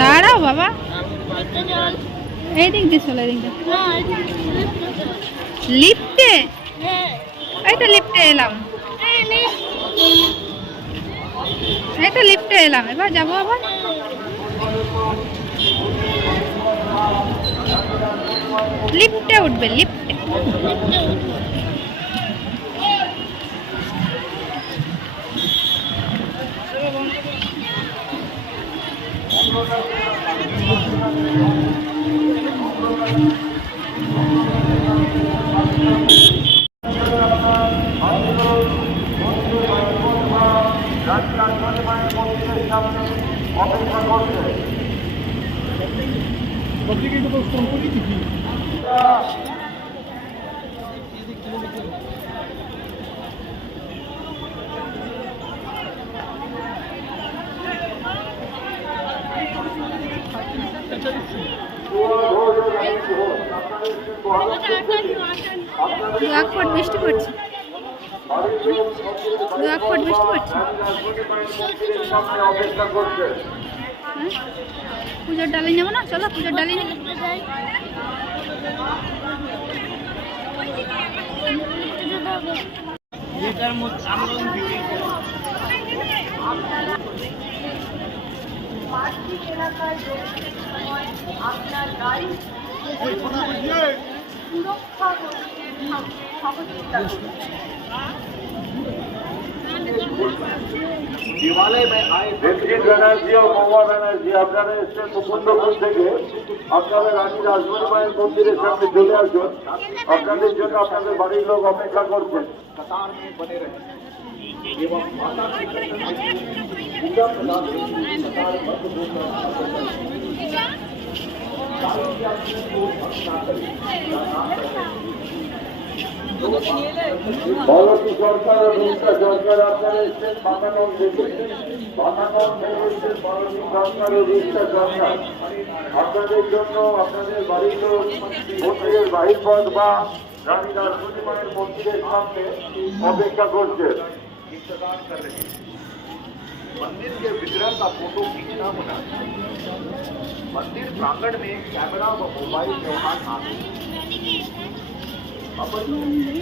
দাঁড়াও বাবা। এই দিক দিয়ে চলে দিক লিফটে? এই তো লিফটে এলাম। এই তো লিফটে এলাম। এবার যাব আবার? লিফটে উঠবে লিফটে। অপেক্ষা করছে সবজি কিন্তু কোন কোন কি দু বৃষ্টি পড়ছে। দু বৃষ্টি পড়ছে। হ্যাঁ? পুজোর ডালি নেব না? চলো, পুজোর ডালি নেব। দেবজিৎ ব্যানার্জি ও মহুয়া ব্যানার্জি আপনারা এসছেন মুকুন্দপুর থেকে আপনারা রানী রাজমণি চলে আসুন। আপনাদের জন্য আপনাদের বাড়ির লোক অপেক্ষা করছেন। বলতি সরকার ও রুস্তা সরকার আপনারা এসছেন বাতানন থেকে বাতানন থেকে বলতি সরকার ও সরকার। আপনাদের জন্য আপনাদের বাড়ির মন্দিরের বাহির পথ বা রানী রাজমণি মায়ের মন্দিরের সামনে অপেক্ষা इंतज़ार कर रहे हैं। मंदिर के विग्रह का फ़ोटो खींचना होना। मंदिर प्रांगण में कैमरा व मोबाइल व्यवहार ना अपन मंदिर